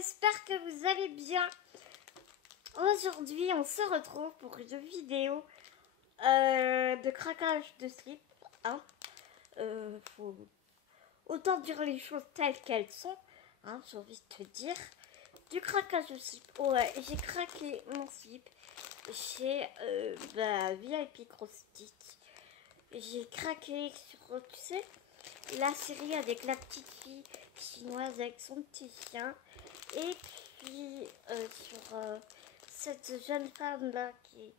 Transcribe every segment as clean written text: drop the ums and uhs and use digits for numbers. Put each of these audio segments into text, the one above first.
j'espère que vous allez bien. Aujourd'hui, on se retrouve pour une vidéo de craquage de slip. Hein. Faut autant dire les choses telles qu'elles sont, hein, j'ai envie de te dire. Du craquage de slip. Ouais, j'ai craqué mon slip chez VIP CrossFit. J'ai craqué sur, tu sais, la série avec la petite fille chinoise avec son petit chien. Et puis sur cette jeune femme là qui est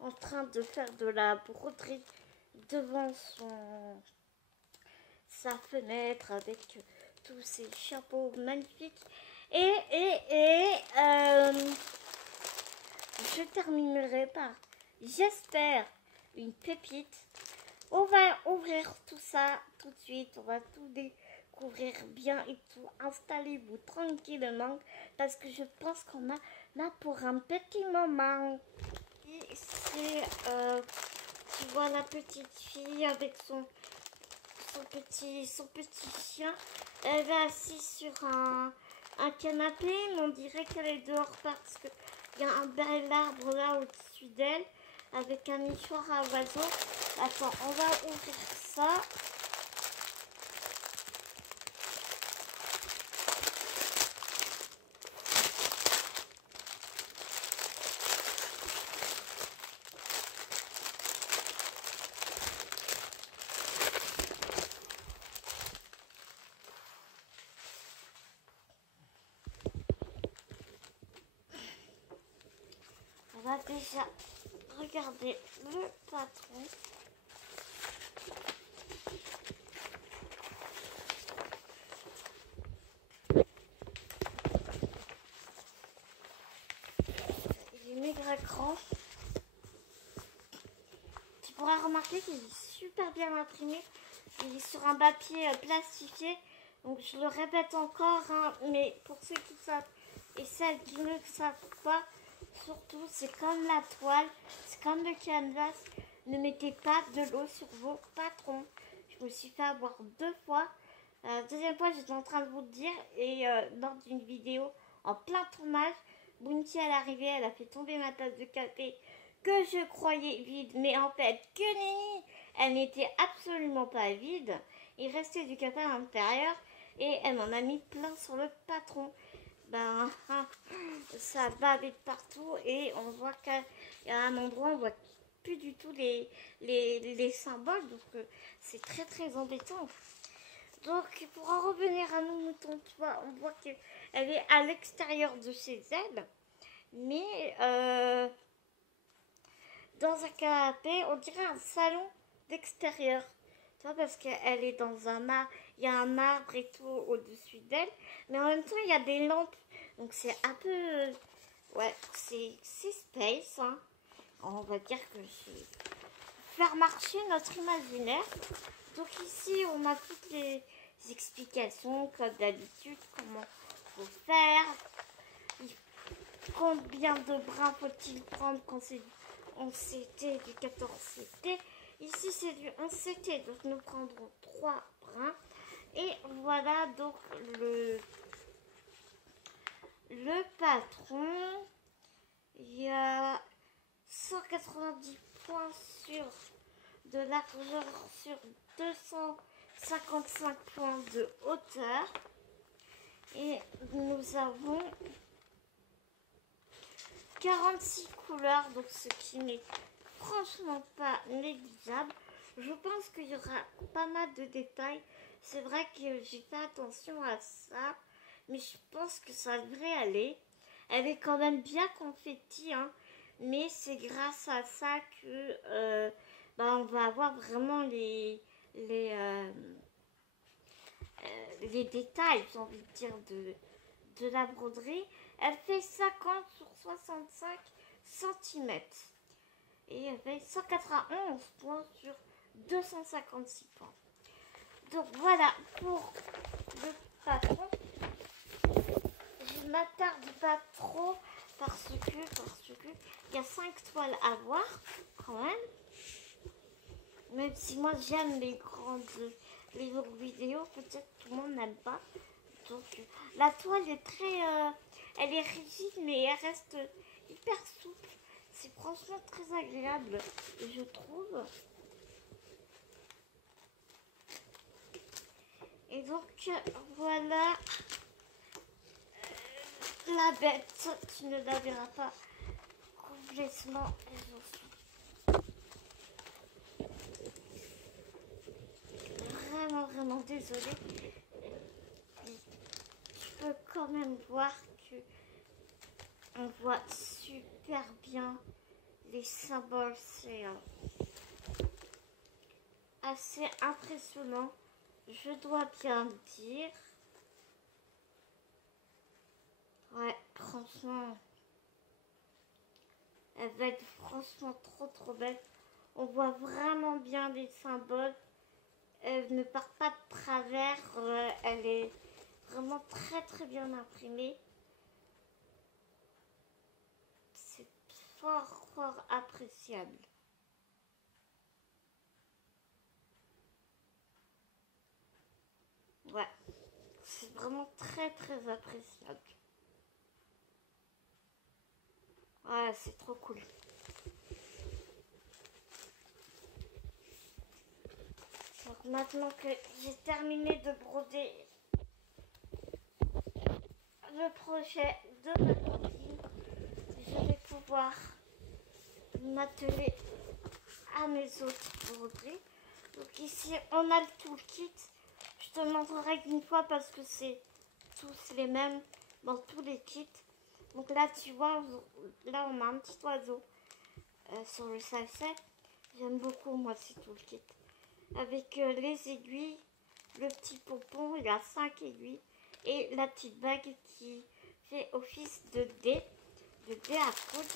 en train de faire de la broderie devant sa fenêtre avec tous ses chapeaux magnifiques. Et je terminerai par, j'espère, une pépite. On va ouvrir tout ça tout de suite. On va tout découvrir bien et tout. Installez-vous tranquillement parce que je pense qu'on a là pour un petit moment. Et c'est, tu vois la petite fille avec son petit chien. Elle est assise sur un canapé, mais on dirait qu'elle est dehors parce qu'il y a un bel arbre là au-dessus d'elle avec un nichoir à oiseaux. Attends, on va ouvrir ça. On va déjà regarder le patron. Il est méga grand. Tu pourras remarquer qu'il est super bien imprimé. Il est sur un papier plastifié. Donc je le répète encore, hein, mais pour ceux qui savent et celles qui ne le savent pas, surtout c'est comme la toile, c'est comme le canvas. Ne mettez pas de l'eau sur vos patrons. Je me suis fait avoir 2 fois. La deuxième fois, j'étais en train de vous le dire. Et lors d'une vidéo en plein tournage, Bounty, elle est arrivée, elle a fait tomber ma tasse de café que je croyais vide. Mais en fait, que nenni, elle n'était absolument pas vide. Il restait du café à l'intérieur et elle m'en a mis plein sur le patron. Ben, ça va vite partout et on voit qu'à un endroit, on voit plus du tout les symboles. Donc, c'est très très embêtant. Donc, pour en revenir à nos moutons, tu vois, on voit qu'elle est à l'extérieur de chez elle. Mais dans un canapé, on dirait un salon d'extérieur. Tu vois, parce qu'elle est dans un arbre, il y a un arbre et tout au-dessus d'elle. Mais en même temps, il y a des lampes. Donc c'est un peu... ouais, c'est space. Hein. On va dire que c'est faire marcher notre imaginaire. Donc ici, on a toutes les explications, comme d'habitude, comment faut faire. Combien de brins faut-il prendre quand c'est en CT du 14 CT. Ici, c'est du 11 CT, donc nous prendrons 3 brins. Et voilà donc le patron. Il y a 190 points sur de largeur sur 255 points de hauteur. Et nous avons 46 couleurs, donc ce qui n'est franchement pas négligeable. Je pense qu'il y aura pas mal de détails. C'est vrai que j'ai fait attention à ça, mais je pense que ça devrait aller. Elle est quand même bien confetti, hein, mais c'est grâce à ça que on va avoir vraiment les détails, j'ai envie de dire, de la broderie. Elle fait 50 sur 65 cm. Et elle fait 191 points sur 256 points. Donc voilà pour le patron. Je m'attarde pas trop parce que il y a 5 toiles à voir quand même. Même si moi j'aime les longues vidéos, peut-être tout le monde n'aime pas. Donc la toile est elle est rigide mais elle reste hyper souple. C'est franchement très agréable, je trouve. Et donc voilà la bête. Tu ne la verras pas complètement. Vraiment désolée. Tu peux quand même voir que on voit super bien les symboles. C'est assez impressionnant, je dois bien dire. Ouais, franchement, elle va être franchement trop belle. On voit vraiment bien les symboles. Elle ne part pas de travers. Elle est vraiment très bien imprimée. C'est fort appréciable. Ouais, c'est vraiment très appréciable. Ouais, c'est trop cool. Donc maintenant que j'ai terminé de broder le projet de ma copine, je vais pouvoir m'atteler à mes autres broderies. Donc ici, on a le toolkit. Je te montrerai une fois parce que c'est tous les mêmes dans tous les kits. Donc là, tu vois, là on a un petit oiseau sur le sachet. J'aime beaucoup, moi, ce toolkit. Avec les aiguilles, le petit pompon, il y a 5 aiguilles. Et la petite bague qui fait office de dé à coudre.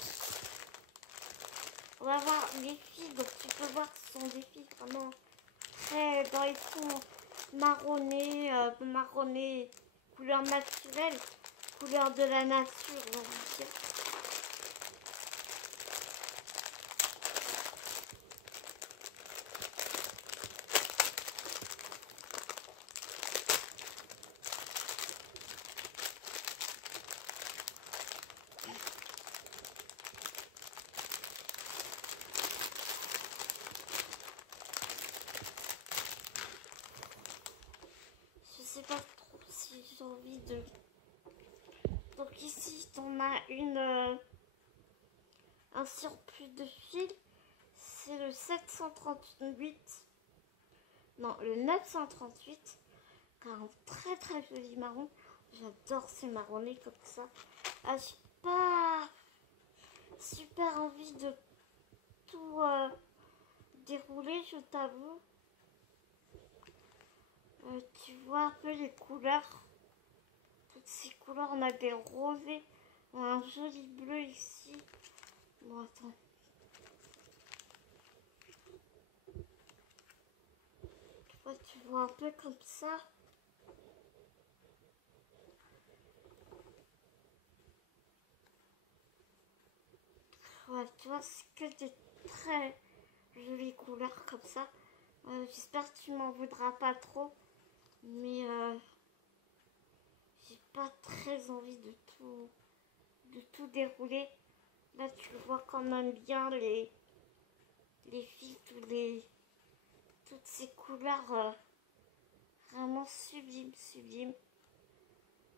On va voir les filles, donc tu peux voir que ce sont des filles vraiment très dans les tons marronné, couleur naturelle, couleur de la nature, on va dire. Je sais pas trop si j'ai envie de... Donc ici, on a un surplus de fil. C'est le 738. Non, le 938. Un très joli marron. J'adore ces marronnés comme ça. Ah, j'ai pas super envie de tout dérouler, je t'avoue. Tu vois un peu les couleurs. Toutes ces couleurs, on a des rosés. On a un joli bleu ici. Bon, attends. Tu vois un peu comme ça. Ouais, tu vois, c'est que des très jolies couleurs comme ça. J'espère que tu m'en voudras pas trop. Mais j'ai pas très envie de tout dérouler. Là, tu vois quand même bien les fils, toutes ces couleurs vraiment sublimes.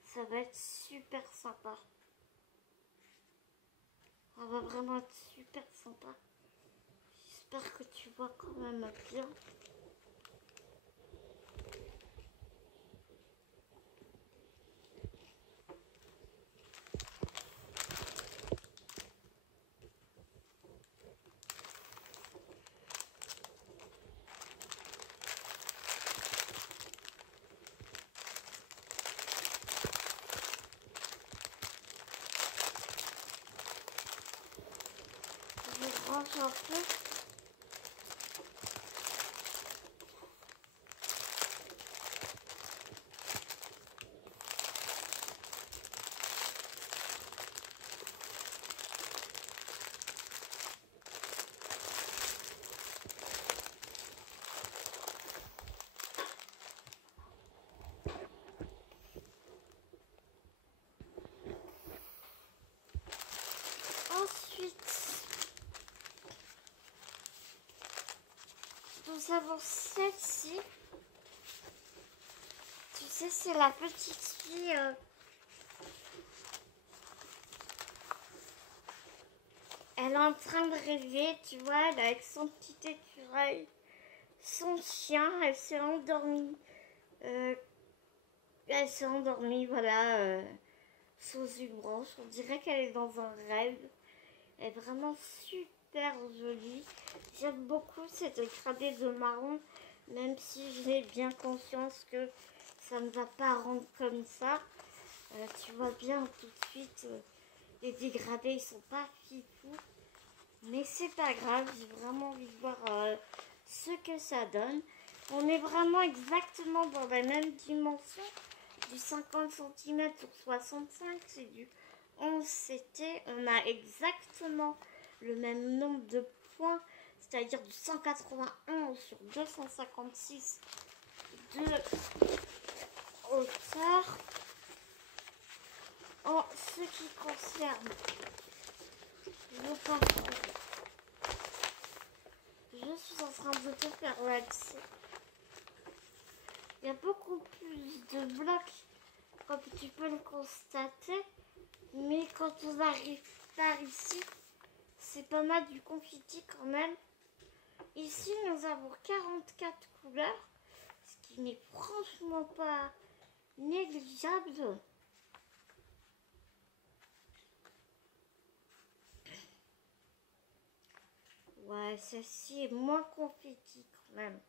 Ça va être super sympa. Ça va vraiment être super sympa. J'espère que tu vois quand même bien. Je range un peu. savoir celle-ci. Tu sais, c'est la petite fille. Elle est en train de rêver, tu vois, elle est avec son petit écureuil, son chien, elle s'est endormie. Voilà, sous une branche. On dirait qu'elle est dans un rêve. Elle est vraiment super jolie. J'aime beaucoup cette dégradé de marron, même si j'ai bien conscience que ça ne va pas rendre comme ça. Tu vois bien tout de suite, les dégradés ils sont pas fifous. Mais c'est pas grave, j'ai vraiment envie de voir ce que ça donne. On est vraiment exactement dans la même dimension. Du 50 cm sur 65, c'est du 11 CT. On a exactement le même nombre de points, c'est-à-dire du 191 sur 256 de hauteur. En ce qui concerne le parcours, je suis en train de te faire l'accès. Il y a beaucoup plus de blocs, comme tu peux le constater, mais quand on arrive par ici, c'est pas mal du confetti quand même. Ici, nous avons 44 couleurs, ce qui n'est franchement pas négligeable. Ouais, celle-ci est moins confetti quand même.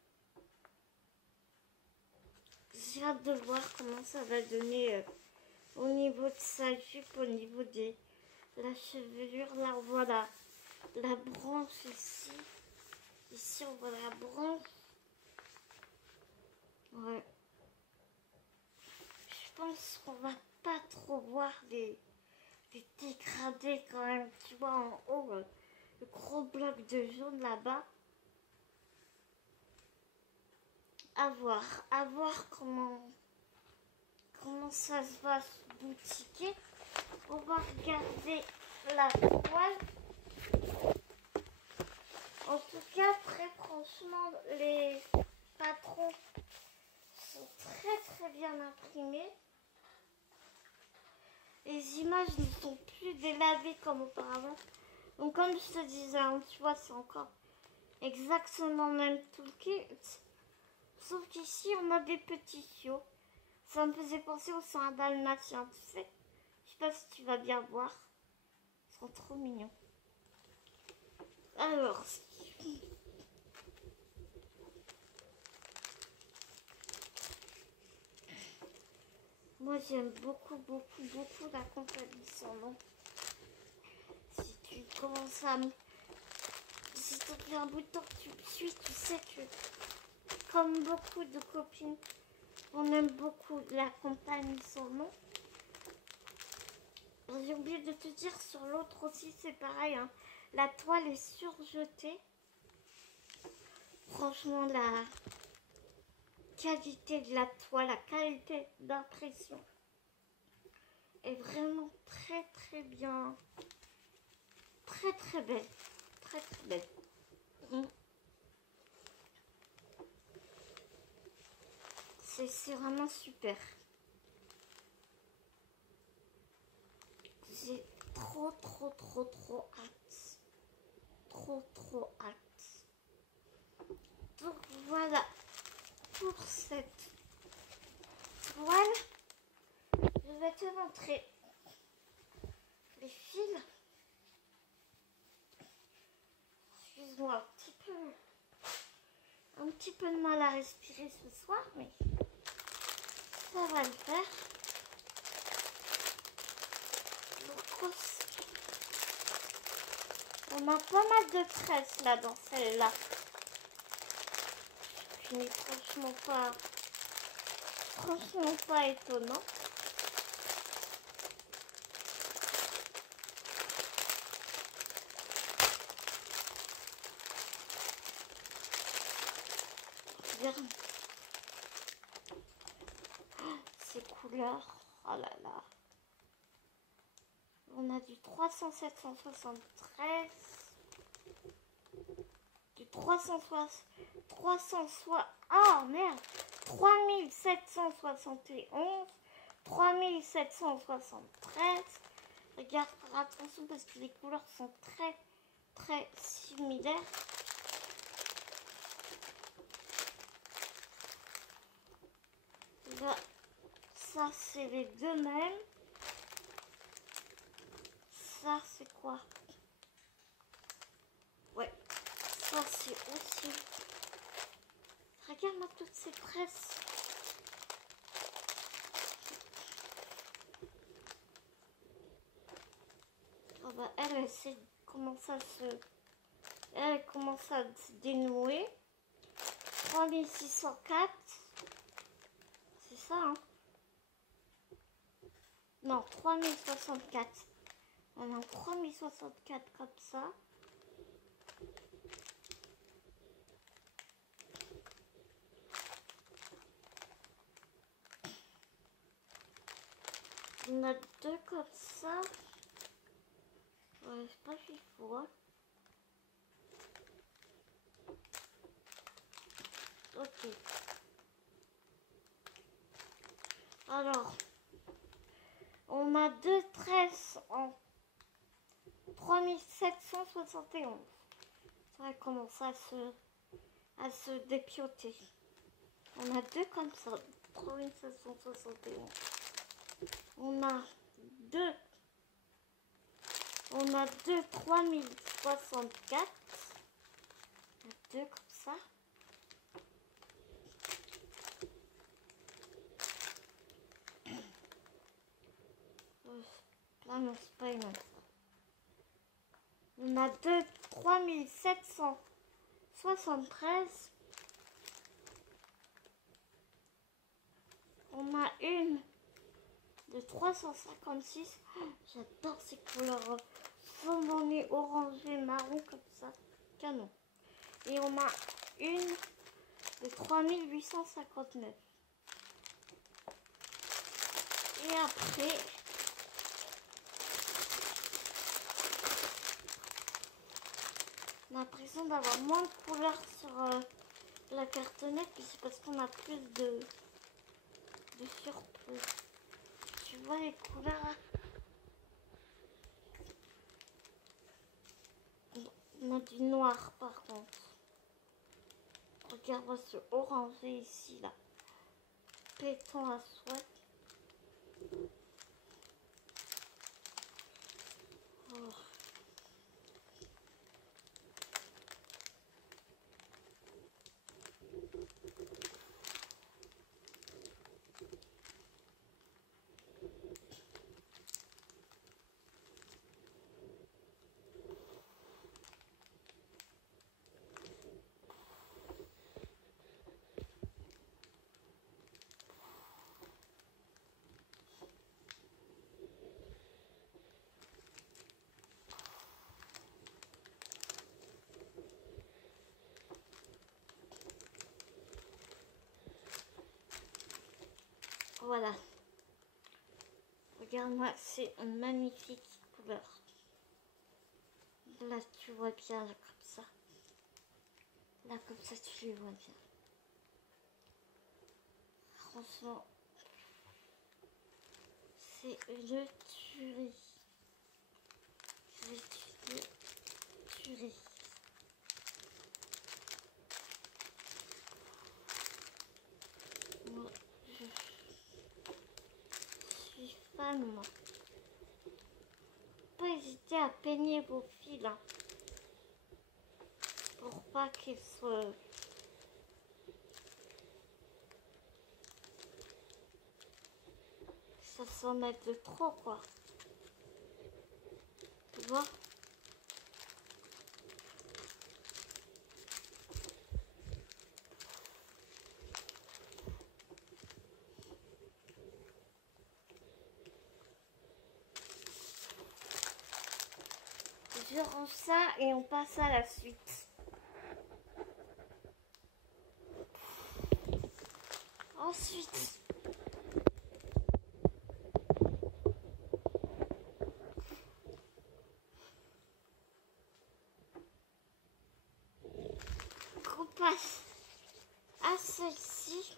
J'ai hâte de voir comment ça va donner au niveau de sa jupe, au niveau de la chevelure. Là, voilà la branche ici. Ici, on voit la branche. Ouais. Je pense qu'on va pas trop voir les dégradés quand même. Tu vois en haut, le gros bloc de jaune là-bas. À voir comment ça va se boutiquer. On va regarder la toile. En tout cas, très franchement, les patrons sont très bien imprimés. Les images ne sont plus délavées comme auparavant. Donc comme je te disais, hein, tu vois, c'est encore exactement le même toolkit. Sauf qu'ici, on a des petits chiots. Ça me faisait penser au sang dalmatien, tu sais. Je sais pas si tu vas bien voir. Ils sont trop mignons. Alors, moi j'aime beaucoup la compagnie sans nom. Si tu commences à me... Si ça fait un bout de temps que tu me suis, tu sais que, comme beaucoup de copines, on aime beaucoup la compagnie sans nom. J'ai oublié de te dire, sur l'autre aussi c'est pareil, hein. La toile est surjetée. Franchement, la qualité de la toile, la qualité d'impression est vraiment très bien, très belle, très belle. C'est vraiment super. J'ai trop hâte. Trop hâte. Donc voilà pour cette toile. Je vais te montrer les fils. Excuse-moi, un petit peu de mal à respirer ce soir, mais ça va le faire. Donc, on a pas mal de tresses là dans celle-là. Ce n'est franchement pas étonnant. Regarde. Ces couleurs. Oh là là. On a du 300 773. de 360, oh merde, 3771, 3773. Regarde, faire attention parce que les couleurs sont très similaires. Là, ça c'est les deux mêmes. Ça c'est quoi? Ouais, ça c'est aussi. Regarde-moi toutes ces tresses. Oh bah, elle commence à se dénouer. 3604. C'est ça, hein? Non, 3064. On a 3064 comme ça. On a deux comme ça. Ouais, c'est pas qu'il faut. Hein. Ok. Alors, on a deux tresses en 3771. Ça va commencer à se dépioter. On a deux comme ça. 3771. On a deux 3064. Deux comme ça. Là, non, c'est pas une autre. On a deux 3773. On a une de 356. Oh, j'adore ces couleurs fondant orangé, marron comme ça. Canon. Et on a une de 3859. Et après, on a l'impression d'avoir moins de couleurs sur la cartonnette, puis c'est parce qu'on a plus de surplus. Tu vois les couleurs? On a du noir par contre. Regarde ce orangé ici là. Pétant à souhait. Oh. Voilà. Regarde-moi, c'est une magnifique couleur. Là, tu vois bien, là, comme ça. Là, comme ça, tu les vois bien. Franchement, c'est une tuerie. C'est une tuerie. Moi, je suis fan, moi. Pas hésiter à peigner vos fils, hein, pour pas qu'ils soient... ça s'en mette de trop, quoi. Tu vois? Je range ça et on passe à la suite. Ensuite, passe à celle-ci.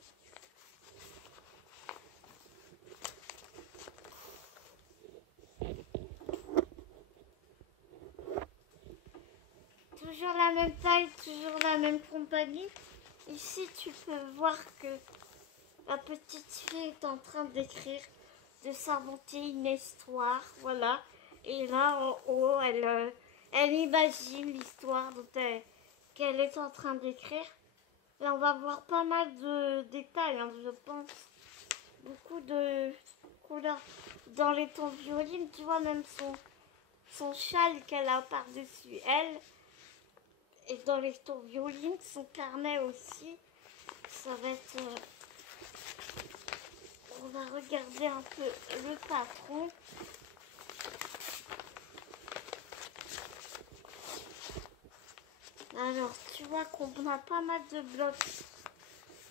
Toujours la même taille, toujours la même compagnie. Ici, tu peux voir que la petite fille est en train d'écrire, de s'inventer une histoire, voilà. Et là, en haut, elle imagine l'histoire qu'elle est en train d'écrire. Là, on va voir pas mal de détails, hein, je pense. Beaucoup de couleurs dans les tons violines. Tu vois, même son châle qu'elle a par-dessus elle. Et dans les tons violines, son carnet aussi. Ça va être... on va regarder un peu le patron. Alors, tu vois qu'on a pas mal de blocs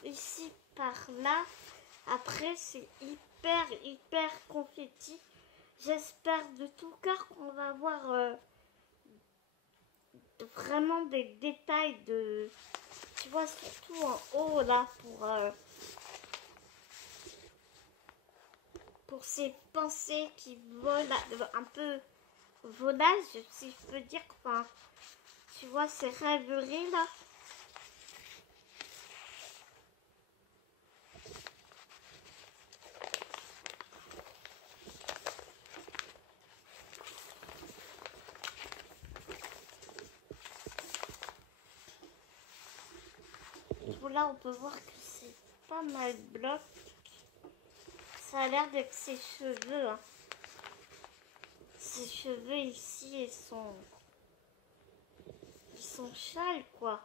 ici, par là. Après, c'est hyper confetti. J'espère de tout cœur qu'on va avoir vraiment des détails de... Tu vois, surtout en haut, là, pour ces pensées qui volent, un peu volage, si je peux dire. Enfin, tu vois, ces rêveries, là. Là, on peut voir que c'est pas mal de blocs. Ça a l'air d'être ses cheveux. Hein. Ses cheveux ici et son châle, quoi.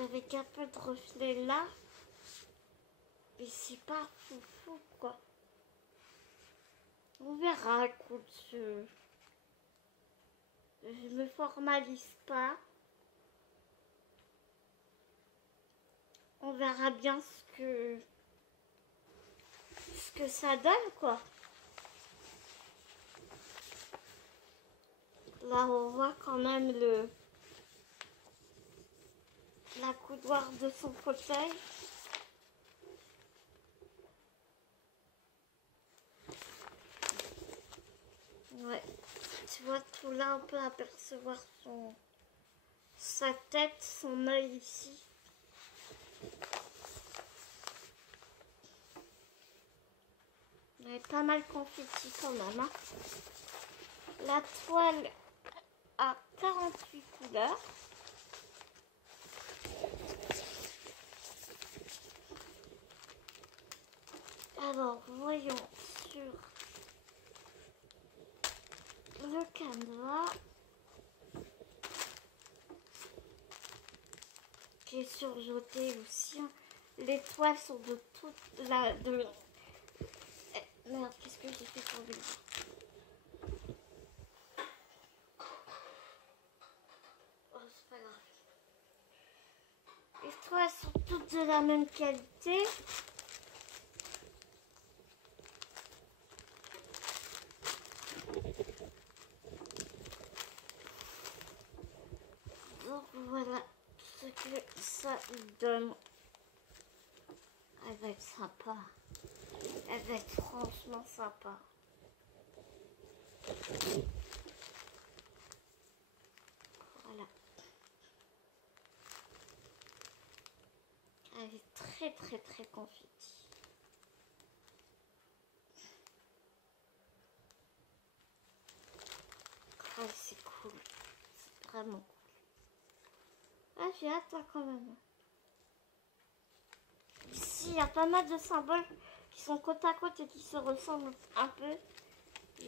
Avec un peu de reflet là. Et c'est pas foufou, quoi. On verra, écoute. Je me formalise pas. On verra bien ce que ça donne, quoi. Là, on voit quand même la coudoir de son fauteuil. Ouais. Tu vois, tout là, on peut apercevoir sa tête, son œil ici. Il est pas mal confetti quand même. Hein. La toile a 48 couleurs. Alors, voyons sur le canevas qui est surjeté aussi. Hein. Les toiles sont de toute la... Merde, qu'est-ce que j'ai fait pour lui? Oh, c'est pas grave. Les toiles sont toutes de la même qualité. Donc voilà ce que ça donne. Elle va être sympa. Elle va être franchement sympa. Voilà. Elle est très confetti. Oh, c'est cool. C'est vraiment cool. Ah, j'ai hâte hein, quand même. Ici, il y a pas mal de symboles qui sont côte à côte et qui se ressemblent un peu.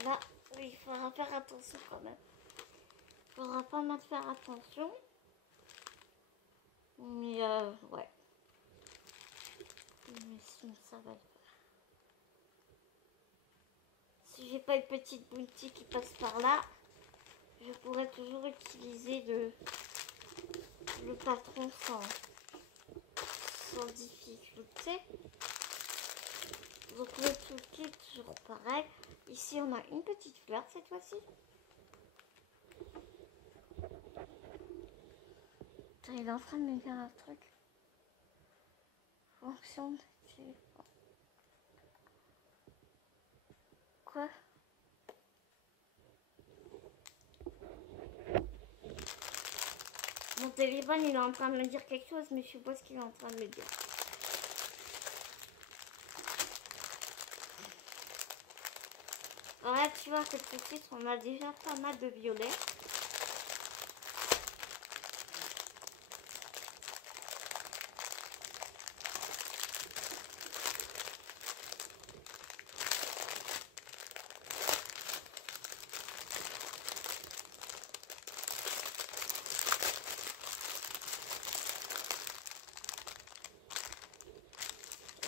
Là, oui, il faudra faire attention quand même. Il faudra pas mal faire attention. Mais ouais. Mais sinon, ça va le faire. Si j'ai pas une petite bounty qui passe par là, je pourrais toujours utiliser le patron sans difficulté. Donc le toolkit, toujours pareil. Ici, on a une petite fleur cette fois-ci. Il est en train de me dire un truc. Fonction de téléphone. Quoi? Mon téléphone, il est en train de me dire quelque chose, mais je sais pas ce qu'il est en train de me dire. Alors là, tu vois, cette petite, on a déjà pas mal de violets.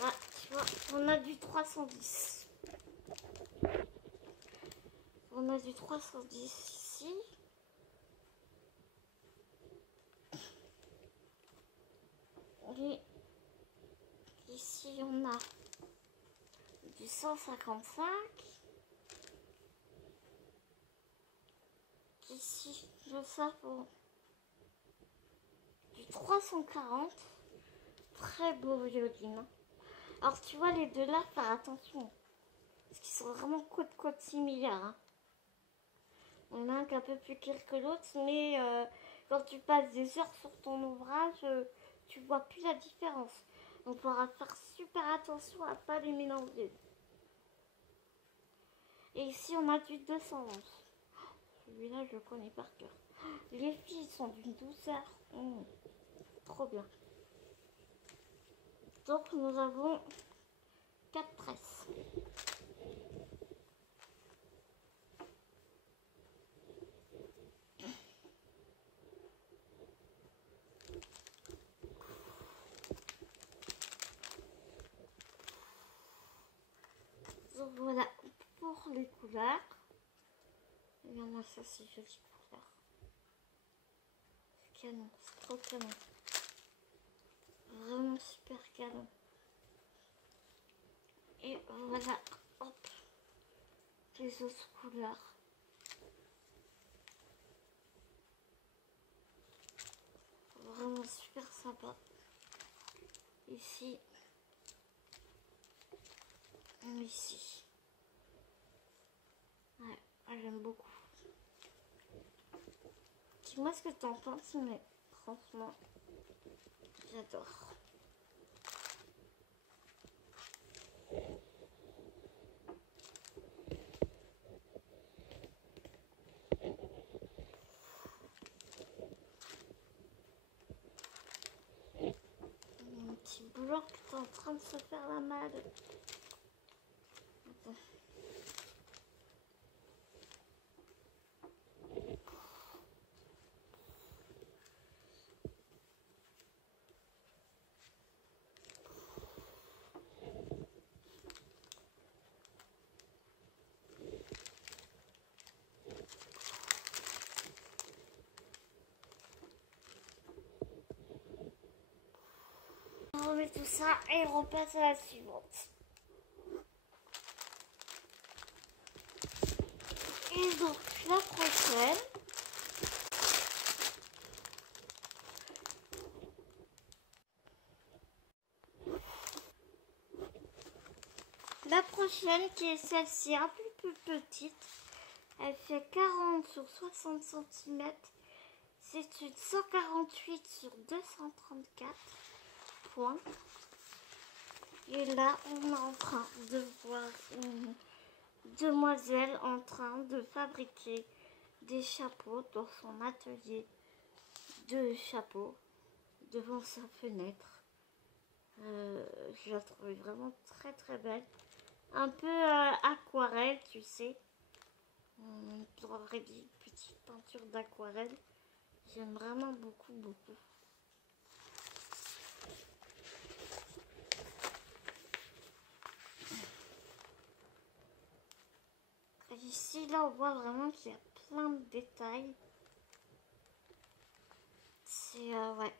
Ah, tu vois, on a du 310. On a du 310 ici. Et ici, on a du 155. Ici, le savon, du 340. Très beau violine. Alors, tu vois, les deux là, faire attention. Parce qu'ils sont vraiment côte similaires. Hein. On a un qui est un peu plus clair que l'autre, mais quand tu passes des heures sur ton ouvrage, tu vois plus la différence. Donc, il faudra faire super attention à ne pas les mélanger. Et ici, on a du 211. Celui-là, je le connais par cœur. Les filles sont d'une douceur. Trop bien. Donc, nous avons 4 presses. Donc voilà pour les couleurs. Regarde-moi ça, c'est joli couleur. C'est canon, c'est trop canon. Vraiment super canon. Et voilà, hop, les autres couleurs. Vraiment super sympa. Ici. Ici. Ouais, j'aime beaucoup. Dis-moi ce que t'en penses, mais franchement, j'adore. Mon petit bloc est en train de se faire la malle. Attends. On remet tout ça et on repasse à la suivante. Et donc la prochaine, qui est celle-ci, un peu plus petite, elle fait 40 sur 60 cm, c'est une 148 sur 234 points. Et là, on est en train de voir une demoiselle en train de fabriquer des chapeaux dans son atelier de chapeaux devant sa fenêtre. Je la trouve vraiment très belle. Un peu aquarelle, tu sais. On aurait dit petite peinture d'aquarelle. J'aime vraiment beaucoup. Ici, là, on voit vraiment qu'il y a plein de détails. C'est, ouais.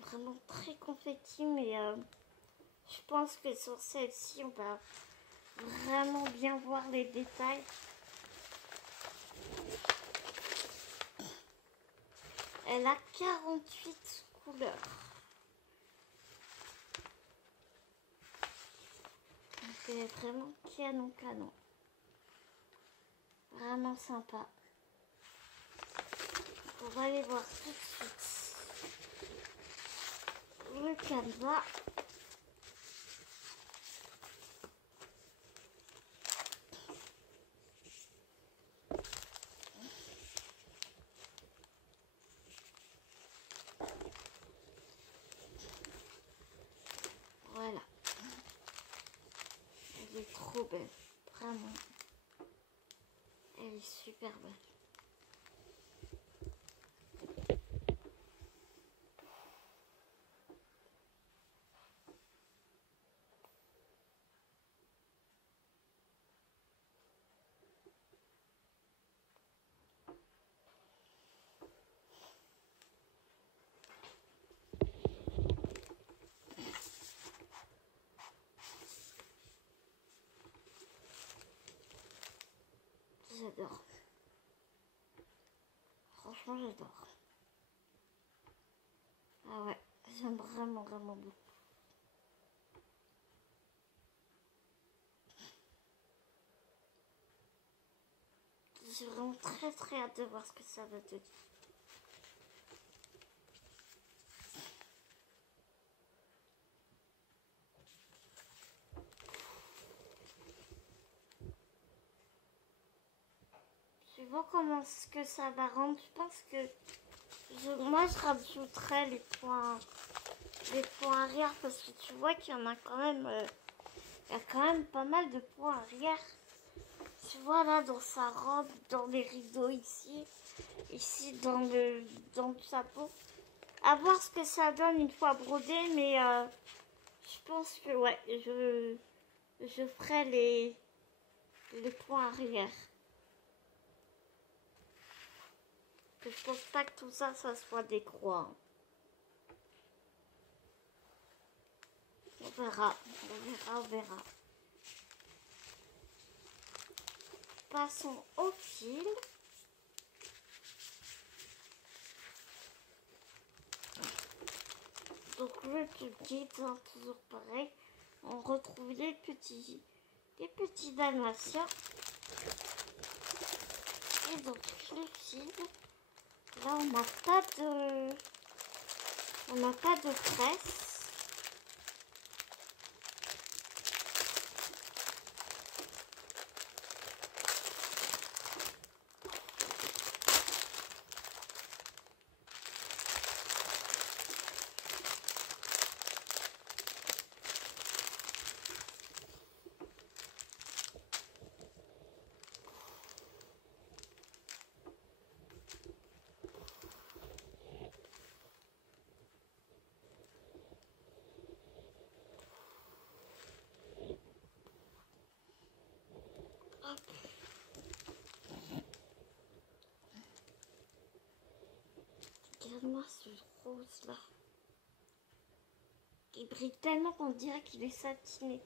vraiment très confetti, mais je pense que sur celle-ci, on va vraiment bien voir les détails. Elle a 48 couleurs. Donc elle est vraiment canon. Vraiment sympa. On va aller voir tout de suite le canevas. Voilà. Elle est trop belle. Vraiment. Elle est super belle. J'adore. Franchement, j'adore. Ah ouais, j'aime vraiment beaucoup. J'ai vraiment très hâte de voir ce que ça va donner. Je vais voir comment ce que ça va rendre. Je pense que moi je rajouterais les points arrière parce que tu vois qu'il y en a quand même, il y a quand même pas mal de points arrière. Tu vois là dans sa robe, dans les rideaux ici dans le chapeau. À voir ce que ça donne une fois brodé, mais je pense que ouais, je ferai les points arrière. Que je pense pas que tout ça soit des croix. On verra. Passons au fil. Donc le guide, hein, toujours pareil. On retrouve les petits dalmatiens. Et donc le fil. Là on n'a pas de presse. Regarde-moi ce rose là. Il brille tellement qu'on dirait qu'il est satiné.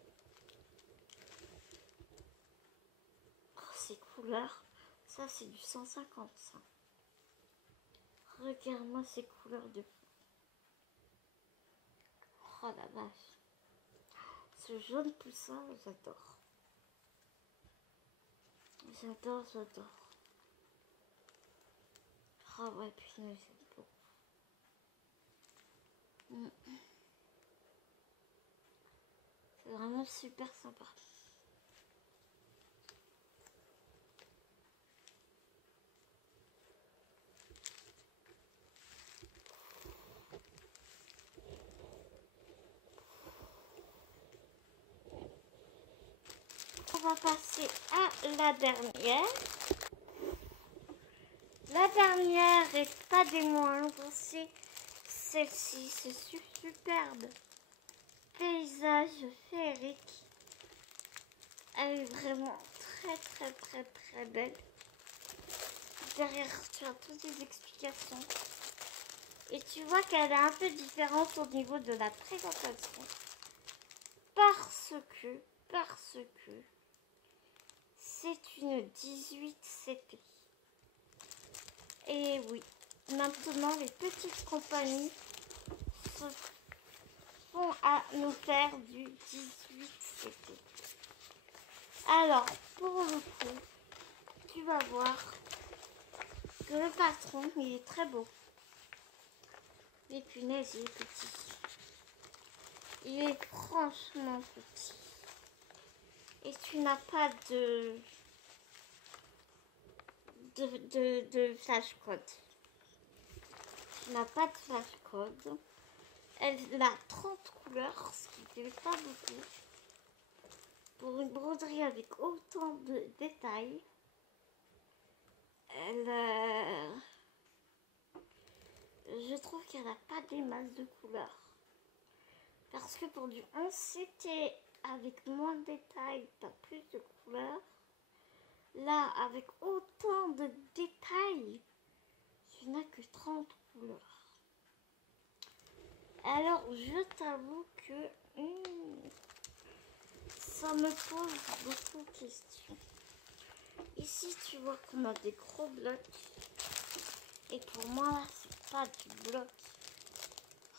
Oh, ces couleurs. Ça, c'est du 150, ça. Regarde-moi ces couleurs de fou. Oh la vache. Ce jaune poussin, j'adore. J'adore. Oh ouais, putain, j'aime beaucoup. C'est vraiment super sympa. On va passer à la dernière. La dernière et pas des moindres, c'est celle-ci. C'est superbe. Paysage féerique. Elle est vraiment très belle. Derrière, tu as toutes les explications. Et tu vois qu'elle est un peu différente au niveau de la présentation. Parce que c'est une 18 CP. Et oui, maintenant les petites compagnies se font à nous faire du 18 CP. Alors, pour le coup, tu vas voir que le patron, il est très beau. Les punaises, il est petit. Il est franchement petit. Et tu n'as pas de flash code. Tu n'as pas de flash code. Elle a 30 couleurs, ce qui fait pas beaucoup. Pour une broderie avec autant de détails, je trouve qu'elle n'a pas des masses de couleurs. Parce que pour du 11 CT avec moins de détails, tu as plus de couleurs. Là, avec autant de détails, tu n'as que 30 couleurs. Alors, je t'avoue que ça me pose beaucoup de questions. Ici, tu vois qu'on a des gros blocs. Et pour moi, là, c'est pas du bloc.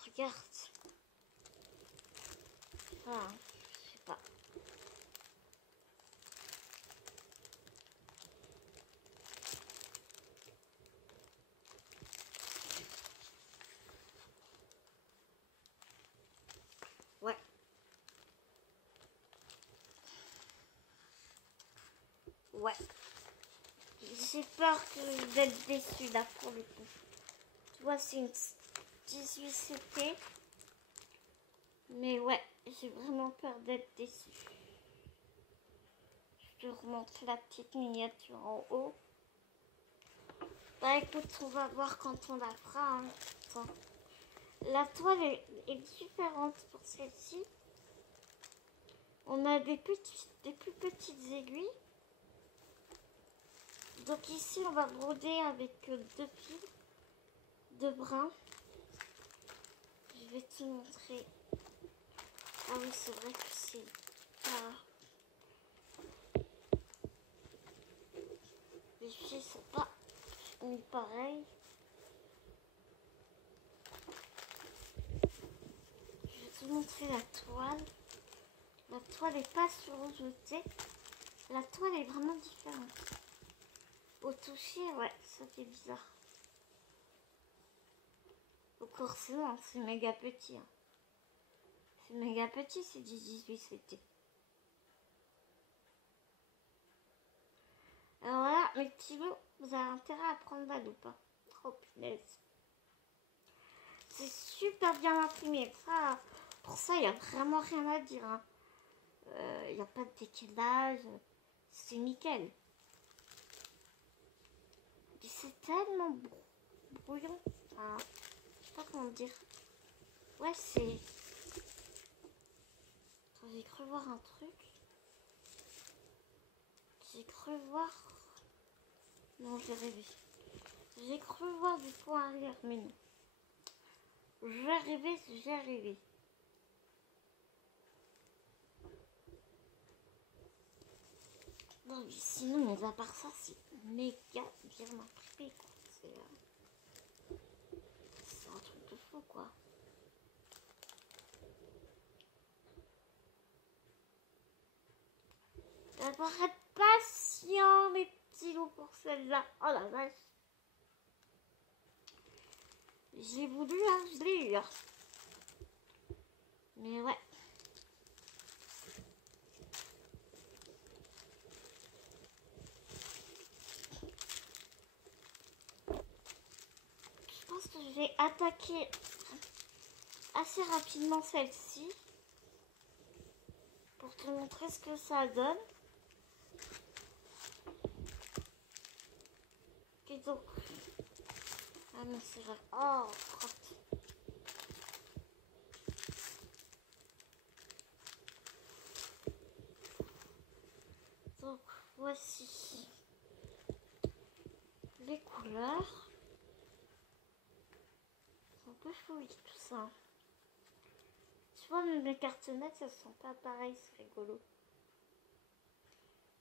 Regarde. Enfin, je sais pas. Ouais. Ouais. J'ai peur d'être déçue là pour le coup. Tu vois, c'est une 18 CT. Mais ouais, j'ai vraiment peur d'être déçue. Je te remontre la petite miniature en haut. Bah écoute, on va voir quand on la fera. Hein. La toile est différente pour celle-ci. On a des plus petites aiguilles. Donc ici, on va broder avec 2 fils de brun. Je vais te montrer. Ah oui, c'est vrai que c'est pas... Les fils sont pas mis pareil. Je vais te montrer la toile. La toile n'est pas surjetée. La toile est vraiment différente. Au toucher, ouais, ça fait bizarre. Au corset, c'est méga petit. Hein. C'est méga petit, c'est du 18 CT. Alors là, mes petits loups, vous avez intérêt à prendre la loupe. Hein. Oh punaise. C'est super bien imprimé. Ça, pour ça, il n'y a vraiment rien à dire. Hein. Il n'y a pas de décalage. C'est nickel. Et c'est tellement brouillon. Enfin, je sais pas comment dire. Ouais, c'est... J'ai cru voir un truc. J'ai cru voir... Non, j'ai rêvé. J'ai cru voir du point à lire, mais non. J'ai rêvé. Non, mais sinon, mais à part ça, c'est méga bien imprimé, quoi. C'est un truc de fou, quoi. D'abord, être patient, mes petits loups, pour celle-là. Oh la vache. J'ai voulu, hein, je l'ai eu. Hein. Mais ouais. Je pense que je vais attaquer assez rapidement celle-ci. Pour te montrer ce que ça donne. Et donc... Ah non, c'est vrai. Oh, crotte. Donc, voici les couleurs. fouille tout ça. Tu vois, même les cartonnettes, elles sont pas pareilles, c'est rigolo.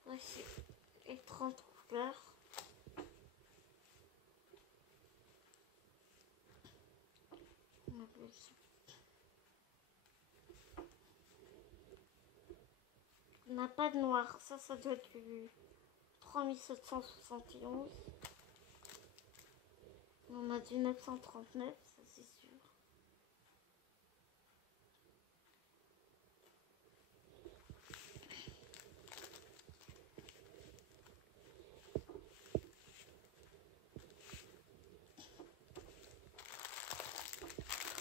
Voici les 30 couleurs. On n'a pas de noir, ça doit être du 3771. On a du 939, ça c'est sûr.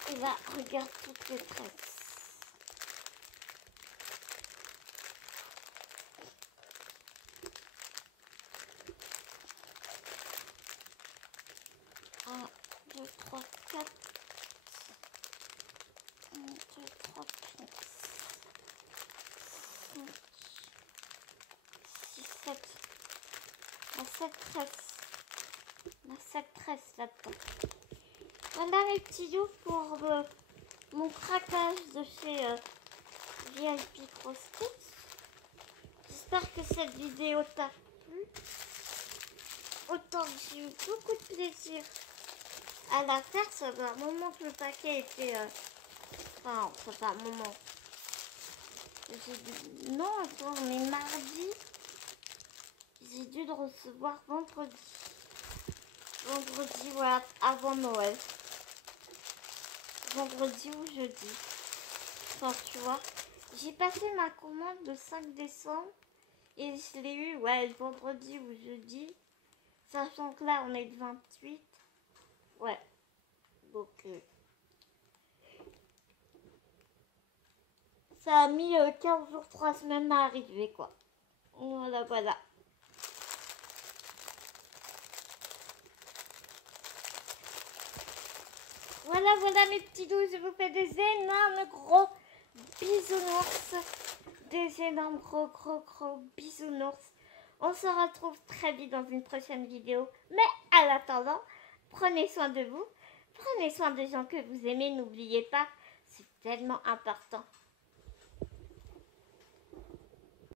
Et là, regarde toutes les tresses. Un, deux, trois, quatre. 1, 2, 3, 4, 5, 6, 7. On a 7 tresses. On a 7 tresses là-dedans. Voilà mes petits loups pour mon craquage de chez VIP Prostit. J'espère que cette vidéo t'a plu. Autant que j'ai eu beaucoup de plaisir à la faire. Ça fait un moment que le paquet était... Enfin, ça fait un moment. Non, attends, mais mardi, j'ai dû le recevoir vendredi. Vendredi, voilà, avant Noël. Vendredi ou jeudi. Enfin, tu vois, j'ai passé ma commande le 5 décembre et je l'ai eu, ouais, vendredi ou jeudi. Sachant que là, on est le 28. Ouais. Donc, ça a mis 15 jours, 3 semaines à arriver, quoi. Voilà, voilà. Voilà, voilà mes petits doux, je vous fais des énormes gros bisounours. Des énormes gros bisounours. On se retrouve très vite dans une prochaine vidéo. Mais à l'attendant, prenez soin de vous. Prenez soin des gens que vous aimez. N'oubliez pas, c'est tellement important.